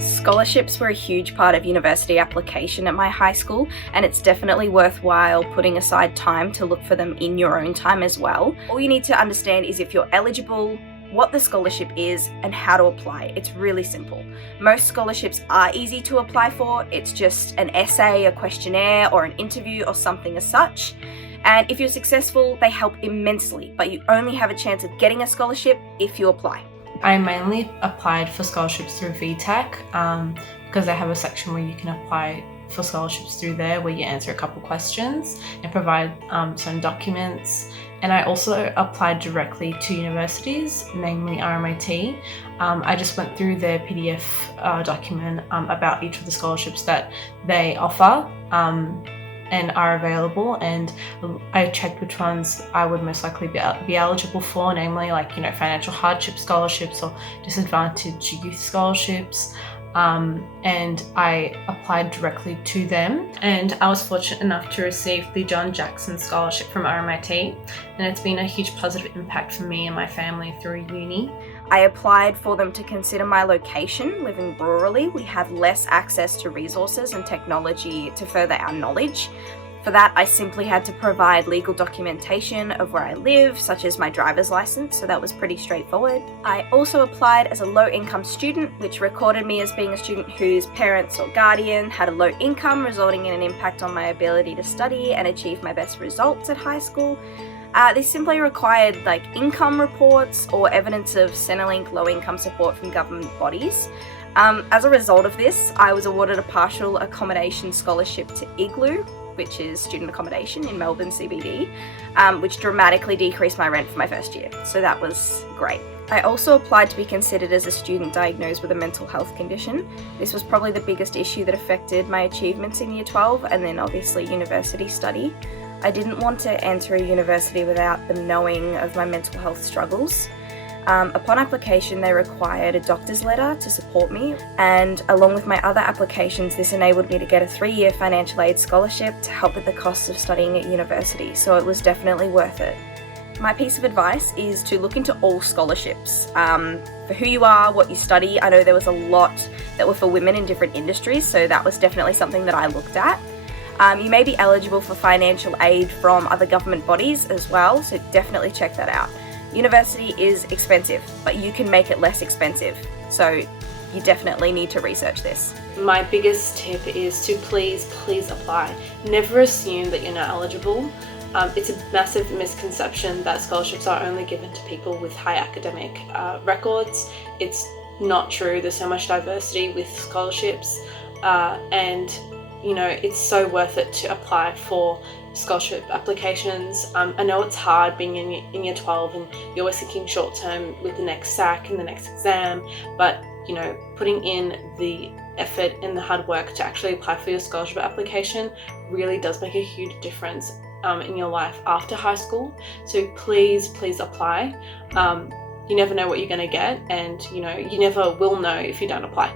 Scholarships were a huge part of university application at my high school, and it's definitely worthwhile putting aside time to look for them in your own time as well. All you need to understand is if you're eligible, what the scholarship is, and how to apply. It's really simple. Most scholarships are easy to apply for. It's just an essay, a questionnaire, or an interview or something as such. And if you're successful, they help immensely, but you only have a chance of getting a scholarship if you apply. I mainly applied for scholarships through VTech because they have a section where you can apply for scholarships through there, where you answer a couple questions and provide some documents. And I also applied directly to universities, namely RMIT. I just went through their PDF document about each of the scholarships that they offer and are available, and I checked which ones I would most likely be eligible for, namely financial hardship scholarships or disadvantaged youth scholarships. And I applied directly to them, and I was fortunate enough to receive the John Jackson Scholarship from RMIT, and it's been a huge positive impact for me and my family through uni. I applied for them to consider my location. Living rurally, we have less access to resources and technology to further our knowledge. For that, I simply had to provide legal documentation of where I live, such as my driver's license, so that was pretty straightforward. I also applied as a low-income student, which recorded me as being a student whose parents or guardian had a low income, resulting in an impact on my ability to study and achieve my best results at high school. They simply required income reports or evidence of Centrelink low-income support from government bodies. As a result of this, I was awarded a partial accommodation scholarship to Igloo, which is student accommodation in Melbourne CBD, which dramatically decreased my rent for my first year. So that was great. I also applied to be considered as a student diagnosed with a mental health condition. This was probably the biggest issue that affected my achievements in Year 12 and then obviously university study. I didn't want to enter a university without them knowing of my mental health struggles. Upon application, they required a doctor's letter to support me, and along with my other applications, this enabled me to get a 3-year financial aid scholarship to help with the costs of studying at university, so it was definitely worth it. My piece of advice is to look into all scholarships. For who you are, what you study. I know there was a lot that were for women in different industries, so that was definitely something that I looked at. You may be eligible for financial aid from other government bodies as well, so definitely check that out. University is expensive, but you can make it less expensive, so you definitely need to research this. My biggest tip is to please apply. Never assume that you're not eligible. It's a massive misconception that scholarships are only given to people with high academic records. It's not true. There's so much diversity with scholarships, and it's so worth it to apply for scholarship applications. I know it's hard being in year 12 and you're always thinking short term with the next SAC and the next exam, but putting in the effort and the hard work to actually apply for your scholarship application really does make a huge difference in your life after high school. So please apply. You never know what you're going to get, and you never will know if you don't apply.